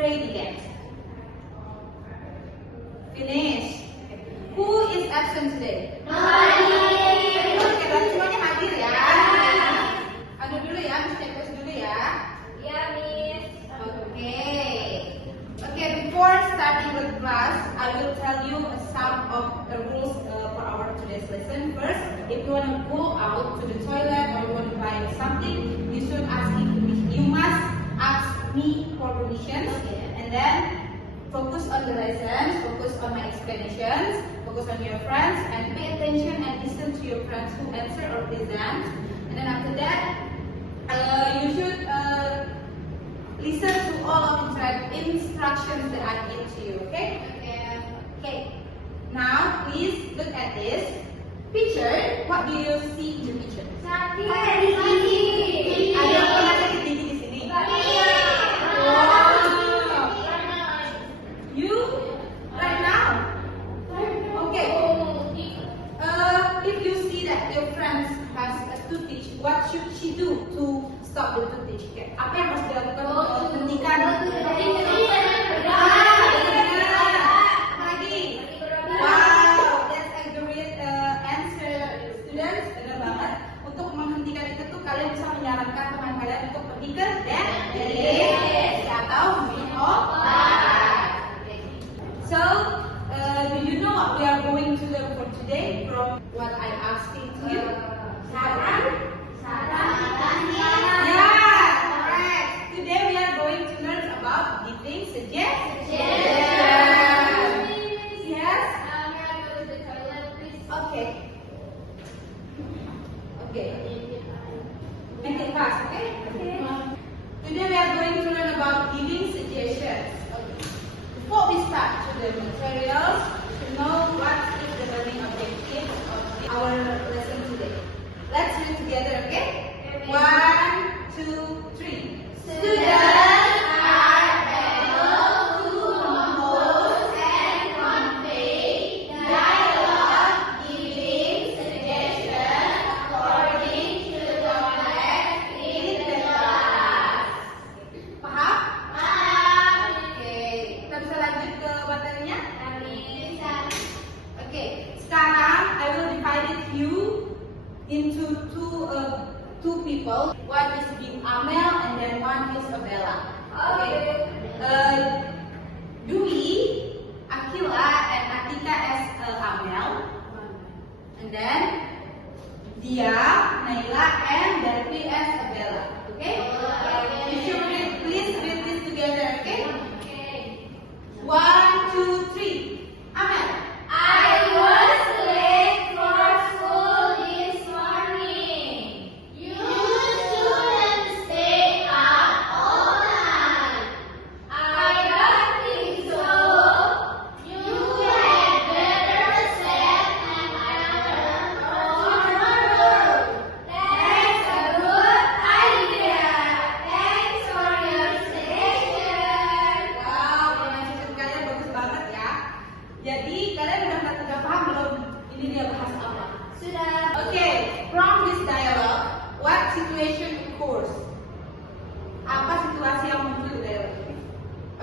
Play the games. Finish. Who is absent today? Oke, berarti semuanya hadir ya. Anu dulu ya, Miss cek dulu ya. Ya, Miss. Okay, before starting with class, I will tell you some of the rules for our today's lesson. First, if you want to go out to the toilet or you want to buy something, you should ask it to me. You must ask me for permission, and then focus on the lessons, focus on my explanations, focus on your friends, and pay attention and listen to your friends who answer or present. And then after that, you should listen to all of the instructions that I give to you, okay? Okay. Now, please look at this picture. What do you see in the picture? Sapi. Ada yang pernah sakit gigi di sini? You? Right now? Okay. If you see that your friend has a toothache, what should she do to stop the toothache? Okay. Apa yang harus dilakukan untuk menghentikan? Wow, that's a great answer, students. Benar banget. Untuk menghentikan itu tuh kalian bisa menyarankan teman kalian untuk pergi ke dentist atau minum obat. So, do you know what we are going to learn for today from what I asked to you? Saran? Yeah, correct. Today we are going to learn about giving suggestions. Yes? Okay. Make it fast, okay? Today we are going to learn about giving suggestions. Before we start to the materials, to know what is the learning objective of our lesson today. Let's read together, okay? 1, 2, 3. Students are able to compose and convey dialogue, giving suggestions according to the context in the class. Paham? Oke, kita bisa lanjut ke materinya? Oke, sekarang I will divide you into two people. One is being Amel and then one is Bella. Okay. Dwi, Akila, and Atika as Amel, and then Dia, Naila, and Devi as Bella. Okay? You should please read this together. Okay? 1, 2, 3. Amel. I was late for school this morning. You shouldn't stay up all night. I don't think so. You had better sleep and learn tomorrow. That's a good idea. Thanks for your suggestion. Wow, pronunciation kalian bagus banget ya. Jadi kalian udah paham belum? Ini dia bahas apa? Sudah. Okay, from this dialogue, what situation occurs? Apa situasi yang muncul di dialog ini?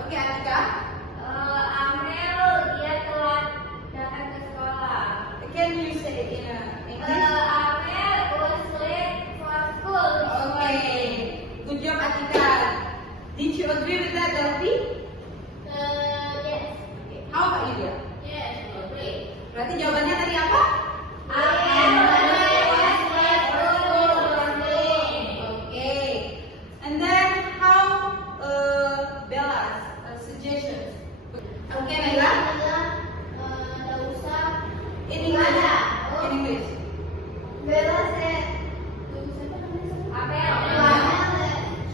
Oke, Atika. Amel dia telat datang ke sekolah. Can you say it in English? Amel was late for school. Okay, good job Atika. Did you agree with that, Delphi? Yes. Okay. How about you, Dia? Yes. Okay. Berarti jawabannya tadi apa? Amel was late for school this morning. Okay. And then how Bella's suggestions? Okay, Naila? Nggak usah. In English. In English. Bella said. Amel.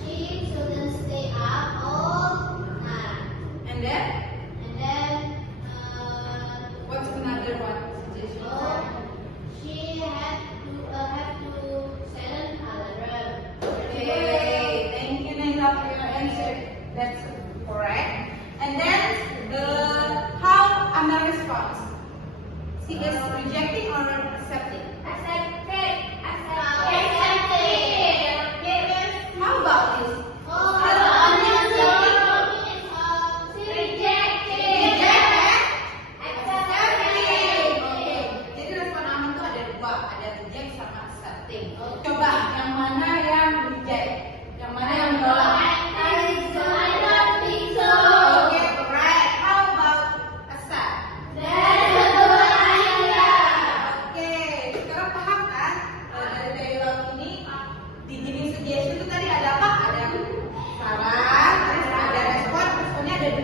She shouldn't stay up all night. And then And then. what's another one suggestion? She had to silent alarm. Okay, thank you Naila for your answer. That's correct. And then how Amel responds? She is rejecting or accepting? Accepted. How about this? Oh, Kalau Amel Amel rejecting,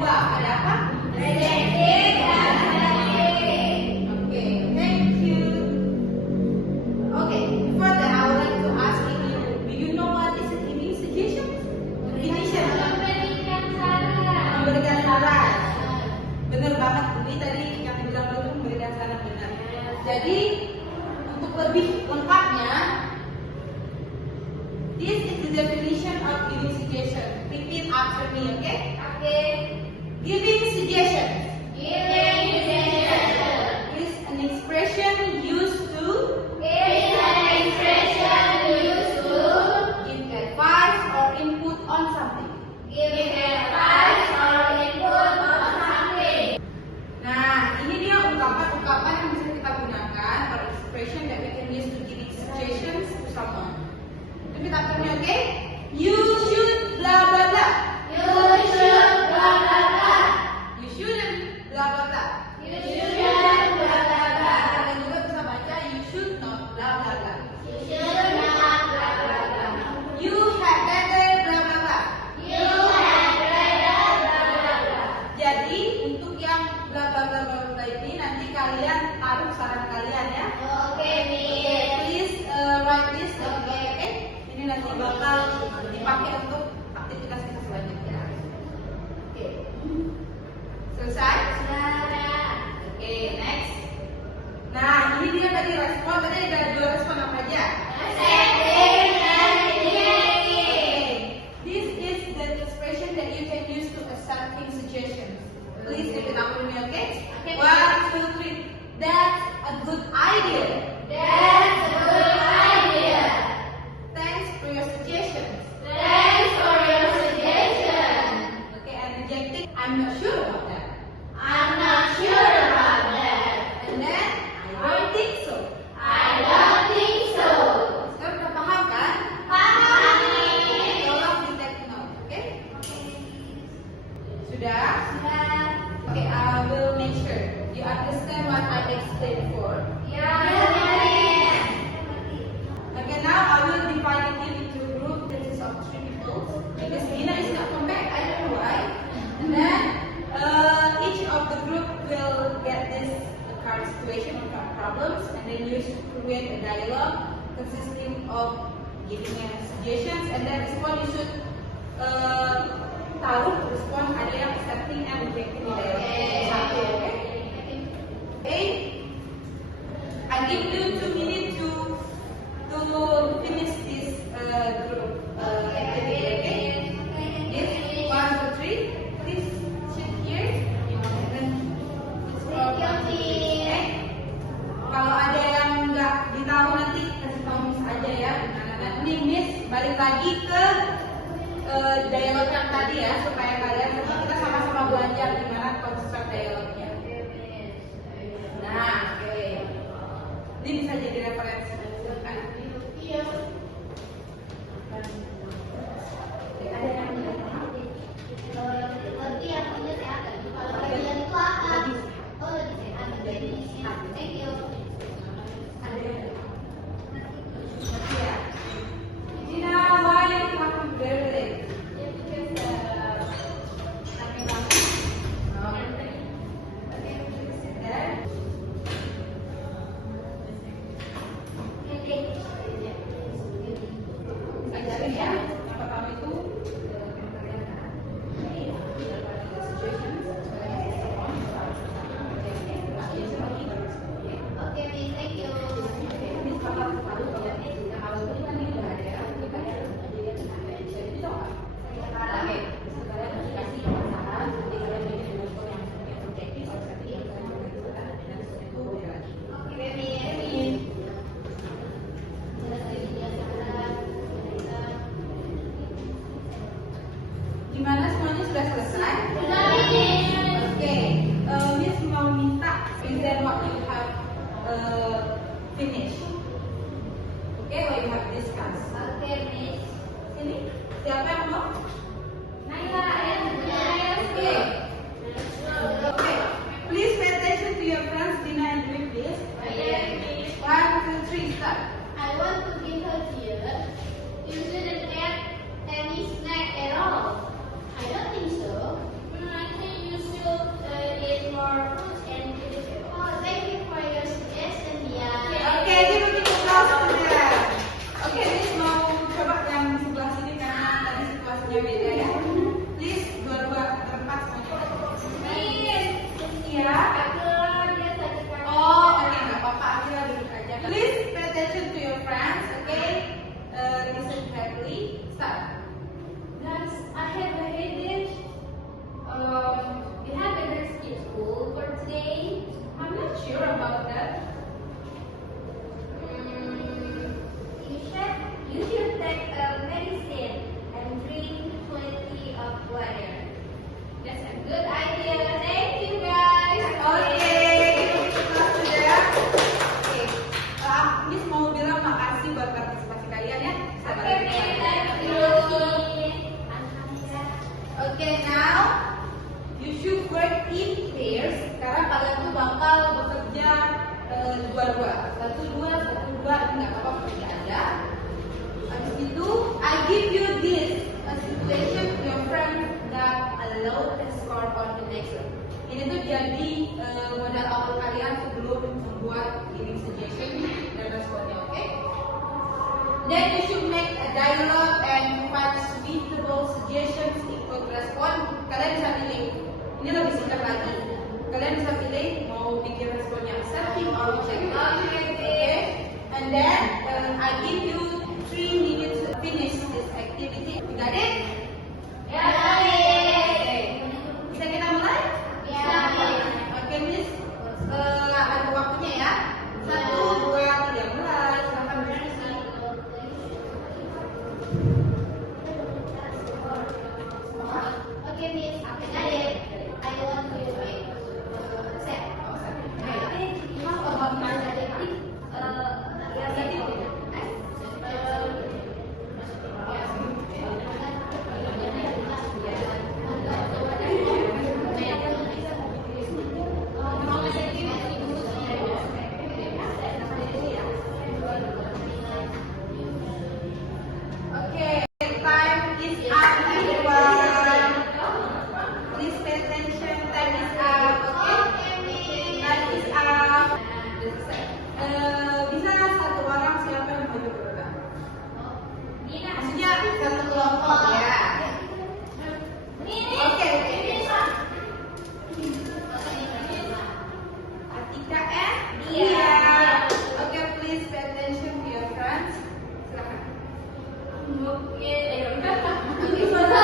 dua. Ada apa? Rejected dan rejected. Okay, thank you. Okay, before that I would like to ask you, do you know what is an investigation? Investigation. Memberikan saran. Memberikan saran. Benar banget, ini tadi yang bilang dulu memberikan saran benar. Jadi untuk lebih lengkapnya, this is the definition of investigation. Repeat after me, okay? Okay. Giving suggestions Giving suggestion. is an expression used to Is an expression used to give advice or input on something. give advice or input on something. Nah, ini dia ungkapan-ungkapan yang bisa kita gunakan or expression that we can use to give suggestions to someone. Repeat after me, okay? You should blah blah blah. You should blah blah blah. You shouldn't blah blah blah. You shouldn't blah blah blah. Kalian juga bisa baca you should not blah blah blah. You should not blah blah blah. You had better blah blah blah. You had better blah blah blah. Jadi untuk yang blah blah blah blah blah ini nanti kalian taruh saran kalian ya. Okay, Miss. Please write this, okay? Ini nanti bakal dipakai untuk aktivitas kita selanjutnya. Oke. Selesai? Sudah. Oke, next. Nah, ini dia tadi respon. Tadi ada dua respon apa aja? Accepting dan rejecting. Okay. This is the expression that you can use to accepting suggestions. Please repeat after me, okay? Okay. 1, 2, 3. That's a good idea. That's a good idea. Thanks for your suggestions. Thanks for your suggestion. Okay, and rejecting. I'm not sure about that. I'm not sure about that. And then I don't think so. I don't think so. Sekarang udah paham kan? Paham, Miss. Tolong di take note, okay? Sudah? Sudah. Okay, I will make sure you understand what I explained before. Ya, Miss. Okay, now I will divide it into group consists of 3 people because Gina is not come back. I don't know why. And then each of the group will get this current situation or problems, and then you should create a dialogue consisting of giving suggestions, and then respond. You should taruh respon ada yang accepting and rejecting di dialogue satu, okay? Okay. I give you 2 minutes to finish this group activity, okay? Yes, 1, 2, 3. Please sit here. And then okay. Kalau ada yang nggak ditahu nanti kasih tahu Miss aja ya. Nah, ini Miss balik lagi ke dialog yang tadi ya supaya kalian kita sama-sama belajar gimana konsep dialognya. Nah, oke. Ini bisa jadi referensi kan? Iya. Ada yang Nanti artinya sehat. Kalau bagian itu apa? Oh, lebih sehat. Jadi sehat. Thank you. ada yang ya. Gina, why you come very late? Ajarin ya, yang pertama itu Oke, Miss. Thank you. Oke, Miss. Gimana semuanya sudah selesai? Sudah, Miss. Oke, Miss mau minta present what you have finished. Oke, what you have discussed. Oke, Miss. Ini siapa yang mau? Naila, Oke. Okay. Please pay attention to your friends, Dina and Dwi, please. 1, 2, 3, start. I want to give her here. You shouldn't get any snack at all. I don't think so. I think dua-dua. Satu dua, ini nggak apa-apa tidak ada. Habis itu, I give you this a situation your friend that allowed and score on the next one. Ini tuh jadi modal awal kalian sebelum membuat giving suggestion dan responnya, oke? Then you should make a dialogue and provide suitable suggestions ikut respon. Kalian bisa pilih. Ini lebih singkat lagi. Kalian bisa pilih mau bikin responnya accepting or rejecting. Okay? And then I give you 3 minutes to finish this activity. You got it? Ya. Okay. Bisa kita mulai? Ya. Oke, Miss. Ada waktunya ya. 1, 2, 3 mulai. Silakan berdiri. Okay, Miss. I got it. I want to set. How about my adjective? Okay, time is up, everyone. Please pay attention. Time is up. Okay. Time is up. Bisa satu orang siapa yang maju ke depan? Maksudnya satu kelompok ya. Oke. Atika Iya. Okay, please pay attention to your friends. Silakan. Okay, so no,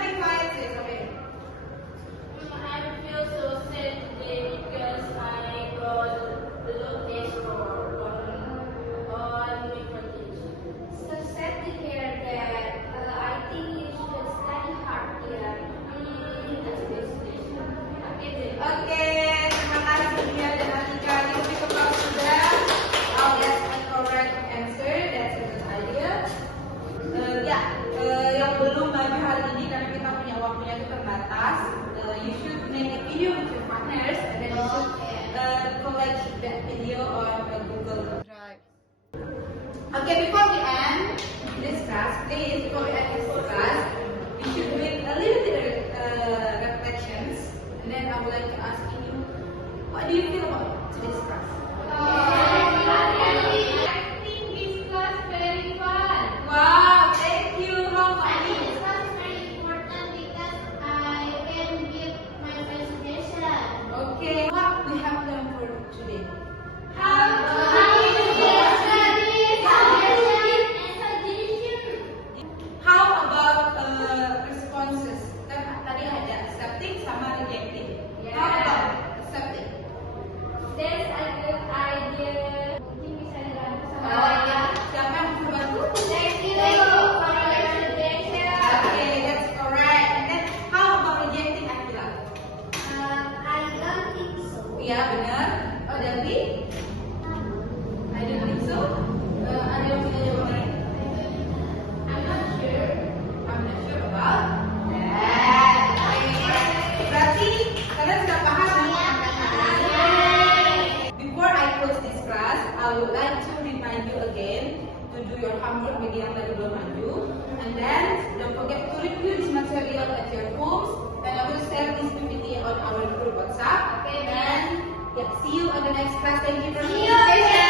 be quiet, please. Okay. I feel so sad today because I got the lowest score on my presentation. So sad to hear that. I think you should study hard, dear. Okay, terima kasih Dia dan Atika. You speak about sudah. Oh, that's the correct answer. That's a good idea. Yang belum maju hari ini karena kita punya waktunya itu terbatas. You should make a video with your partners and then you should collect that video on Google Drive. Okay, before we end this class, please, before we end this class, we should make a little bit reflections, and then I would like to ask you, what do you feel about today's class? I think this class very fun. Wow, thank you, how I think funny. this class is very important because I can give my presentation. Okay, what we have learned for today? How about responses? Kan tadi ada accepting sama rejecting. How about accepting? That's a good idea. Mungkin bisa dibantu sama Oh ya, siapa yang bisa bantu? Thank you for your presentation. Okay, that's correct. And then how about rejecting Akila? I don't think so. Iya benar. Oh Dewi? I don't think so. Ada yang punya jawaban? I'm not sure. I'm not sure about that. Berarti kalian sudah paham nih Before I close this class, I would like to remind you again to do your homework bagi yang tadi belum maju. And then don't forget to review this material at your homes. And I will share this PPT on our group WhatsApp. Okay, And see you on the next class. Thank you for See you. participation.